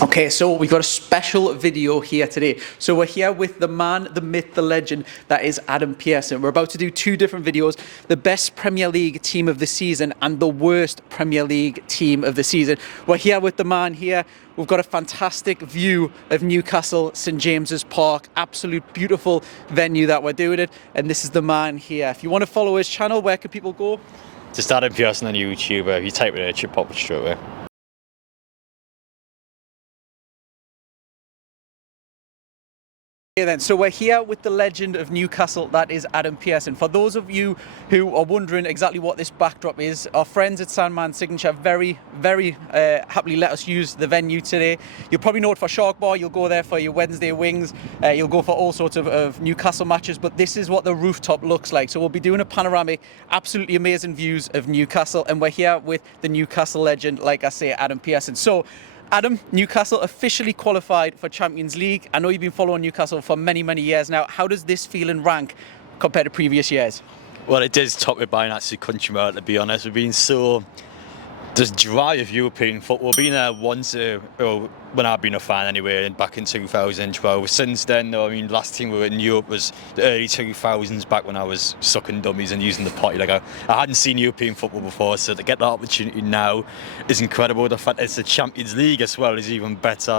Okay, so we've got a special video here today. So we're here with the man, the myth, the legend, that is Adam Pearson. We're about to do two different videos, the best Premier League team of the season and the worst Premier League team of the season. We're here with the man here. We've got a fantastic view of Newcastle, St James's Park, absolute beautiful venue that we're doing it. And this is the man here. If you want to follow his channel, where can people go? Just Adam Pearson on YouTube. If you type it in, it should pop up straight away. Okay then, so we're here with the legend of Newcastle, that is Adam Pearson. For those of you who are wondering exactly what this backdrop is, our friends at Sandman Signature very happily let us use the venue today. You'll probably know it for Shark Bar, you'll go there for your Wednesday wings, you'll go for all sorts of Newcastle matches, but this is what the rooftop looks like. So we'll be doing a panoramic, absolutely amazing views of Newcastle, and we're here with the Newcastle legend, like I say, Adam Pearson. So, Adam, Newcastle officially qualified for Champions League. I know you've been following Newcastle for many years now. How does this feel and rank compared to previous years? Well, it is top with buying actually country mode, to be honest. We've been so just dry of European football. Been there once, when I've been a fan anyway, back in 2012. Since then, though, I mean, last time we were in Europe was the early 2000s, back when I was sucking dummies and using the potty. Like I hadn't seen European football before, so to get that opportunity now is incredible. The fact it's the Champions League as well is even better.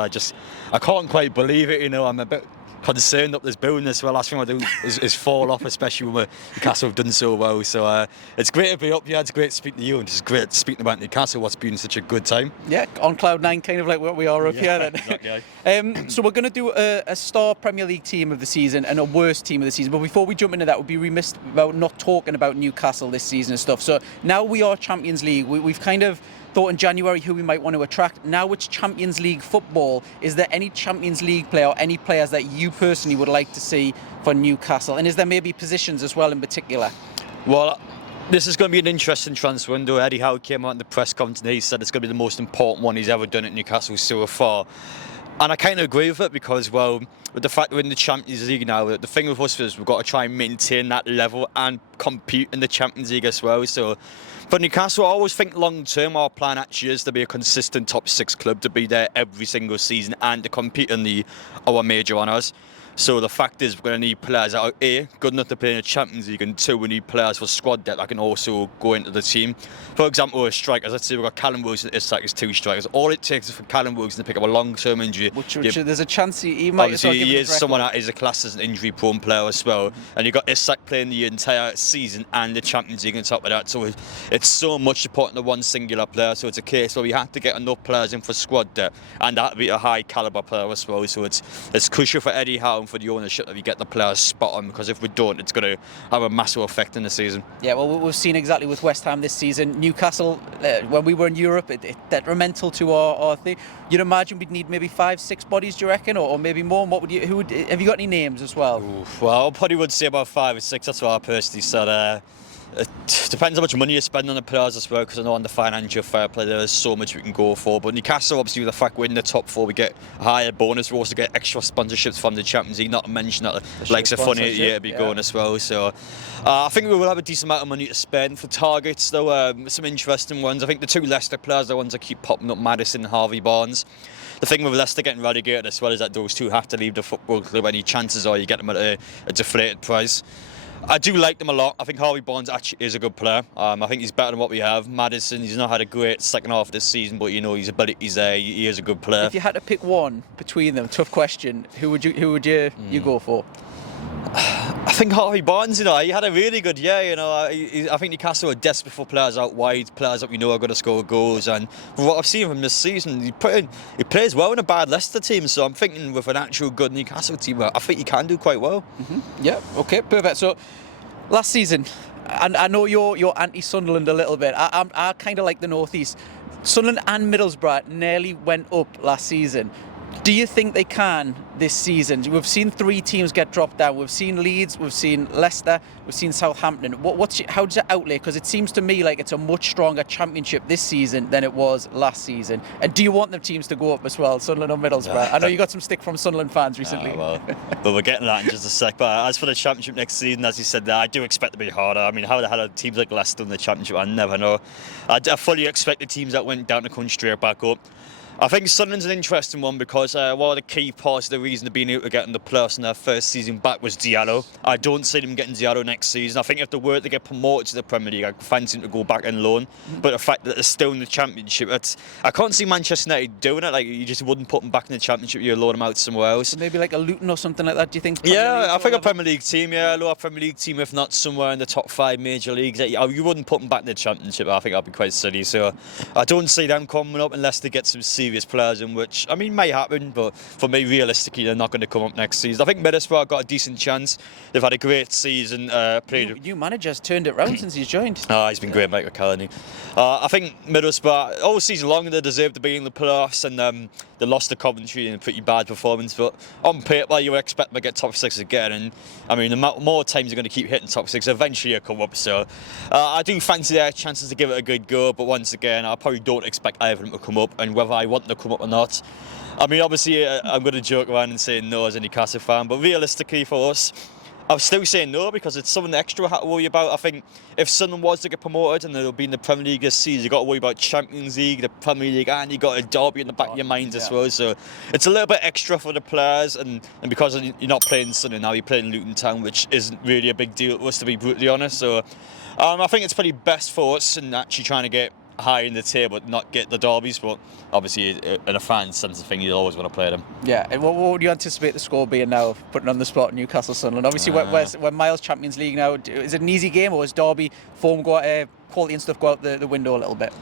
I can't quite believe it, you know. I'm a bit concerned up this building as well. Last thing I do is fall off, especially when Newcastle have done so well. So it's great to be up here. It's great speaking to you, and it's great speaking about Newcastle. What's been such a good time. Yeah, on cloud nine, kind of like what we are up here then. Exactly. So we're going to do a star Premier League team of the season and a worst team of the season. But before we jump into that, we'd be remiss about not talking about Newcastle this season and stuff. So now we are Champions League. We've kind of thought in January who we might want to attract. Now it's Champions League football. Is there any Champions League player or any players that you personally would like to see for Newcastle? And is there maybe positions as well in particular? Well, this is going to be an interesting transfer window. Eddie Howe came out in the press conference and he said it's going to be the most important one he's ever done at Newcastle so far. And I kind of agree with it because, well, with the fact that we're in the Champions League now, the thing with us is we've got to try and maintain that level and compete in the Champions League as well. So for Newcastle, I always think long term our plan actually is to be a consistent top 6 club, to be there every single season and to compete in our major honours. So the fact is we're going to need players that are A, good enough to play in the Champions League, and 2, we need players for squad depth that can also go into the team. For example, with strikers, let's say we've got Callum Wilson and Isak as 2 strikers. All it takes is for Callum Wilson to pick up a long-term injury. Which there's a chance he might. Obviously, he is someone that is a class as an injury-prone player as well. And you've got Isak playing the entire season and the Champions League on top of that. So it's so much to put into one singular player. So it's a case where we have to get enough players in for squad depth, and that would be a high-caliber player as well. So it's crucial for Eddie Howe and for the ownership that we get the players spot on, because if we don't, it's going to have a massive effect in the season. Yeah, well, we've seen exactly with West Ham this season. Newcastle, when we were in Europe, it detrimental to our thing. You'd imagine we'd need maybe 5-6 bodies, do you reckon, or maybe more? Have you got any names as well? Oof, well, I probably would say about 5 or 6. That's what I personally said. It depends how much money you spend on the players as well, because I know on the financial fair play there's so much we can go for. But Newcastle, obviously, with the fact we're in the top 4, we get a higher bonus. We also get extra sponsorships from the Champions League, not to mention that the likes of Funny to be going as well. So I think we will have a decent amount of money to spend for targets, though. Some interesting ones. I think the 2 Leicester players, the ones that keep popping up, Maddison and Harvey Barnes. The thing with Leicester getting relegated as well is that those 2 have to leave the football club. Any chances are you get them at a deflated price. I do like them a lot. I think Harvey Barnes actually is a good player. I think he's better than what we have. Maddison, he's not had a great second half of this season, but you know his ability's there. He is a good player. If you had to pick one between them, tough question. Who would you go for? I think Harvey Barnes, you know, he had a really good year. You know, I think Newcastle are desperate for players out wide, players that we know are going to score goals. And from what I've seen from this season, he plays well in a bad Leicester team. So I'm thinking with an actual good Newcastle team, I think he can do quite well. Yeah. Okay. Perfect. So last season, and I know you're anti-Sunderland a little bit. I kind of like the North East. Sunderland and Middlesbrough nearly went up last season. Do you think they can this season? We've seen 3 teams get dropped down. We've seen Leeds, we've seen Leicester, we've seen Southampton. How does it outlay? Because it seems to me like it's a much stronger championship this season than it was last season. And do you want them teams to go up as well, Sunderland or Middlesbrough? I know you got some stick from Sunderland fans recently. Well, we're getting that in just a sec. But as for the championship next season, as you said there, I do expect it to be harder. I mean, how the hell are teams like Leicester in the championship? I never know. I fully expect the teams that went down to come straight back up. I think Sunderland's an interesting one because one of the key parts of the reason they've been able to get in the playoffs in their first season back was Diallo. I don't see them getting Diallo next season. I think if they were to get promoted to the Premier League, I fancy them to go back and loan. But the fact that they're still in the Championship, I can't see Manchester United doing it. Like, you just wouldn't put them back in the Championship, you loan them out somewhere else. Maybe like a Luton or something like that, do you think? Yeah, I think a Premier League team, a lower Premier League team, if not somewhere in the top 5 major leagues. You wouldn't put them back in the Championship. I think that'd be quite silly. So I don't see them coming up unless they get some serious players in, which, I mean, may happen, but for me, realistically, they're not going to come up next season. I think Middlesbrough got a decent chance. They've had a great season. New manager's turned it round since he's joined. He's been great, Michael Callany. I think Middlesbrough, all season long, they deserve to be in the playoffs, and they lost to Coventry in a pretty bad performance. But on paper, you would expect them to get top 6 again. And I mean, the more times you're going to keep hitting top 6, eventually you'll come up. So I do fancy their chances to give it a good go. But once again, I probably don't expect either of them to come up. And whether I want them to come up or not, I mean, obviously, I'm going to joke around and say no as a Newcastle fan. But realistically for us, I'm still saying no because it's something extra I have to worry about. I think if Sunderland was to get promoted and they'll be in the Premier League this season, you've got to worry about Champions League, the Premier League, and you've got a derby in the back of your mind as well. So it's a little bit extra for the players, and because you're not playing Sunderland now, you're playing Luton Town, which isn't really a big deal to us, to be brutally honest. So I think it's probably best for us in actually trying to get high in the table, not get the derbies, but obviously in a fan sense of thing, you always want to play them. Yeah, and what would you anticipate the score being now, putting on the spot Newcastle Sunderland? Obviously, when Miles Champions League now, is it an easy game, or is Derby form quality and stuff go out the window a little bit?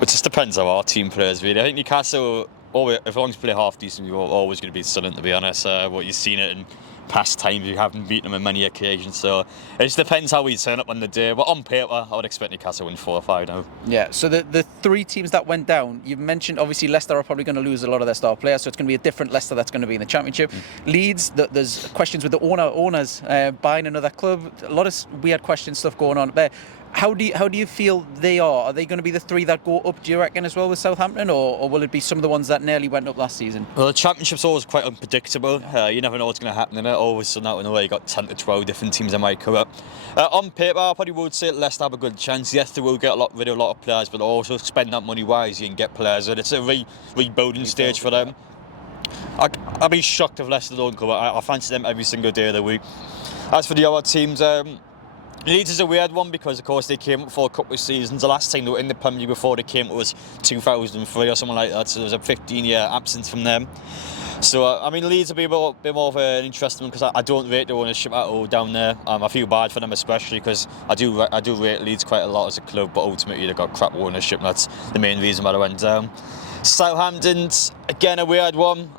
It just depends how our team plays, really. I think Newcastle, as long as you play half decent, you're always going to beat Sunderland, to be honest. What you've seen it in past times, you haven't beaten them on many occasions, so it just depends how we turn up on the day. But on paper, I would expect Newcastle to win 4 or 5 now. Yeah, so the 3 teams that went down, you've mentioned obviously Leicester are probably going to lose a lot of their star players, so it's going to be a different Leicester that's going to be in the Championship. Leeds, there's questions with the owners buying another club, a lot of weird question stuff going on there. How do you feel they are? Are they going to be the 3 that go up, do you reckon, as well with Southampton, or will it be some of the ones that nearly went up last season? Well, the Championship's always quite unpredictable. You never know what's going to happen in it. Always sudden out in the way, you've got 10 to 12 different teams that might come up. On paper, I probably would say Leicester have a good chance. Yes, they will get rid of a lot of players, but they'll also spend that money wisely and get players. And it's a rebuilding stage for them. I'd be shocked if Leicester don't come up. I fancy them every single day of the week. As for the other teams, Leeds is a weird one because, of course, they came up for a couple of seasons. The last time they were in the Premier League before they came up was 2003 or something like that, so there was a 15-year absence from them. So, I mean, Leeds will be a bit more of an interesting one because I don't rate the ownership at all down there. I feel bad for them especially because I do rate Leeds quite a lot as a club, but ultimately they've got crap ownership, and that's the main reason why they went down. Southampton's, again, a weird one.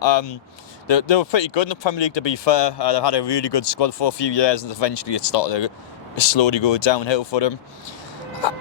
They were pretty good in the Premier League, to be fair. They've had a really good squad for a few years, and eventually it started to slowly go downhill for them.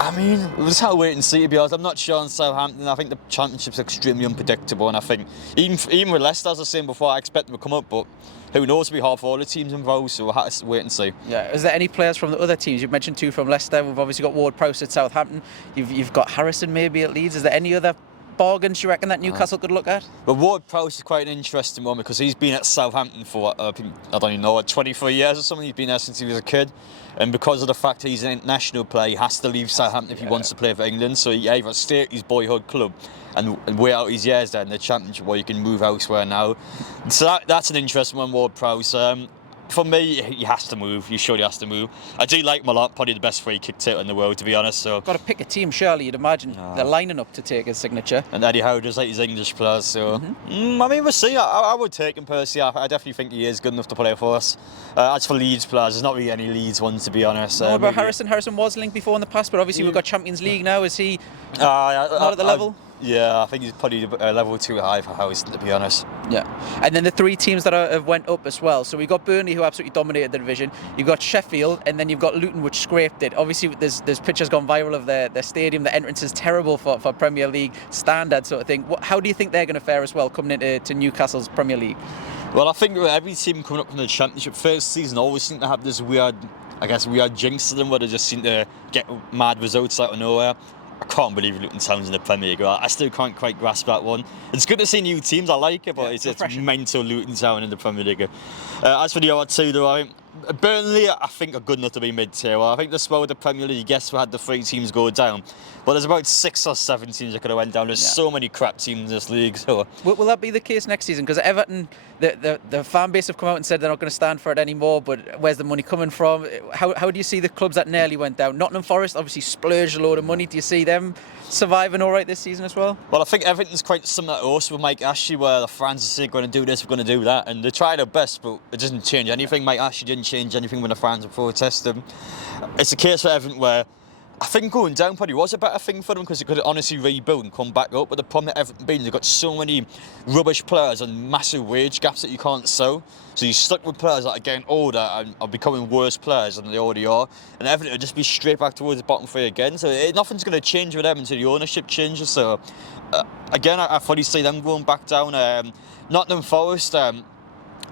I mean, we'll just have to wait and see, to be honest. I'm not sure on Southampton. I think the Championship's extremely unpredictable, and I think even with Leicester, as I was saying before, I expect them to come up, but who knows, it'll be hard for all the teams involved, so we'll have to wait and see. Yeah, is there any players from the other teams? You've mentioned 2 from Leicester. We've obviously got Ward-Prowse at Southampton. You've got Harrison maybe at Leeds. Is there any other bargains you reckon that Newcastle could look at? But Ward-Prowse is quite an interesting one because he's been at Southampton for, I don't even know, 23 years or something. He's been there since he was a kid. And because of the fact that he's an international player, he has to leave Southampton if he wants to play for England. So he either stay at his boyhood club and wait out his years there in the Championship, or you can move elsewhere now. So that's an interesting one, Ward-Prowse. For me, he has to move. He surely has to move. I do like him a lot. Probably the best free kick taker in the world, to be honest. So got to pick a team, surely. You'd imagine they're lining up to take his signature. And Eddie Howe does like his English players. So I mean, we'll see. I would take him personally. I definitely think he is good enough to play for us. As for Leeds players, there's not really any Leeds ones, to be honest. What about Harrison? Harrison was linked before in the past, but obviously we've got Champions League now. Is he not at the level? Yeah, I think he's probably a level too high for Harrison, to be honest. Yeah, and then the 3 teams that have went up as well. So we've got Burnley, who absolutely dominated the division. You've got Sheffield, and then you've got Luton, which scraped it. Obviously, there's pictures gone viral of their stadium. The entrance is terrible for Premier League standard sort of thing. How do you think they're going to fare as well coming into Newcastle's Premier League? Well, I think every team coming up from the Championship first season always seem to have this weird jinx to them where they just seem to get mad results out of nowhere. I can't believe Luton Town's in the Premier League. I still can't quite grasp that one. It's good to see new teams. I like it, but it's mental Luton Town in the Premier League. As for the other 2, though, Burnley, I think, are good enough to be mid-tier. Well, I think the spell with the Premier League, yes, we had the 3 teams go down, but there's about 6 or 7 teams that could have went down. There's so many crap teams in this league. So will that be the case next season? Because Everton, the fan base have come out and said they're not going to stand for it anymore, but where's the money coming from? How do you see the clubs that nearly went down? Nottingham Forest obviously splurged a load of money. Do you see them surviving all right this season as well? Well, I think Everton's quite similar to us with Mike Ashley, where the fans are saying, going to do this, we're going to do that, and they try their best, but it doesn't change anything. Mike Ashley didn't change anything when the fans were protesting. It's a case for Everton where I think going down probably was a better thing for them because they could honestly rebuild and come back up. But the problem that Everton being, they've got so many rubbish players and massive wage gaps that you can't sell. So you're stuck with players that are getting older and are becoming worse players than they already are. And Everton will just be straight back towards the bottom 3 again. So nothing's going to change with them until the ownership changes. So again, I fully see them going back down. Nottingham Forest, I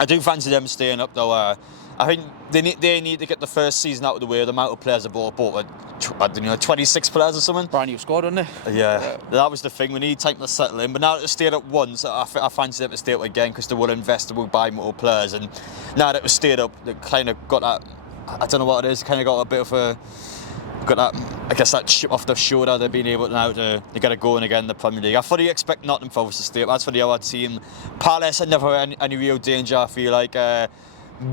do fancy them staying up though. I think they need to get the first season out of the way. The amount of players they bought, I don't know, 26 players or something. Brand new squad, wasn't it? Yeah, that was the thing. We need time to settle in. But now that they stayed up once, I fancy them to stay up again because they will invest and will buy more players. And now that we stayed up, they kind of got that. I don't know what it is. Kind of got a bit of a. Got that, I guess, that chip off their shoulder. They've been able to now to get it going again in the Premier League. I fully expect Nottingham Forest to stay up. As for the other team, Palace are never any real danger. I feel like.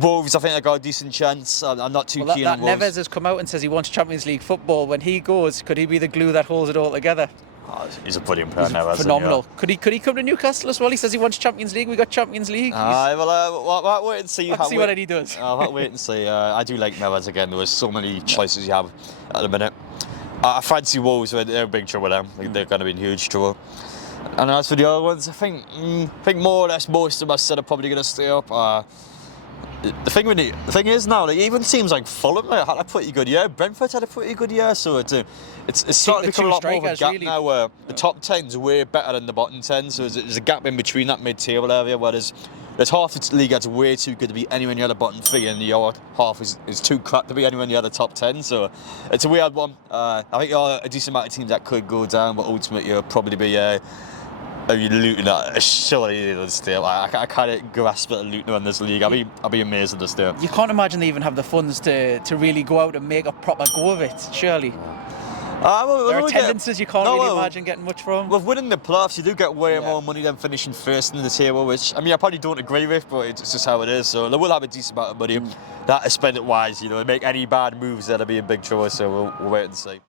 Wolves, I think they got a decent chance. I'm not too keen on Wolves. Neves has come out and says he wants Champions League football. When he goes, could he be the glue that holds it all together? Oh, he's a brilliant player, Neves. Phenomenal. Could he come to Newcastle as well? He says he wants Champions League. We got Champions League. We'll wait and see. Let's see what he does. I'll wait and see. I do like Neves again. There was so many choices you have at the minute. I fancy Wolves. They're in big trouble now. They're going to be in huge trouble. And as for the other ones, I think more or less most of us said are probably going to stay up. The thing is now, like, even teams like Fulham had a pretty good year. Brentford had a pretty good year, so it's starting to become a lot more of a gap really. Now where the top 10's way better than the bottom 10, so there's a gap in between that mid-table area where there's half the league that's way too good to be anywhere near the bottom 3 and the other half is too crap to be anywhere near the top 10, so it's a weird one. I think there are a decent amount of teams that could go down, but ultimately you'll probably be Luton, surely they'll stay up. I can't grasp at Luton in this league. I'll be amazed if they stay up. You can't imagine they even have the funds to really go out and make a proper go of it, surely. There are attendances you can't really imagine getting much from. With winning the playoffs, you do get way more money than finishing first in the table, which, I mean, I probably don't agree with, but it's just how it is. So they will have a decent amount of money. That is spend it wise, make any bad moves, that'll be in big trouble, so we'll wait and see.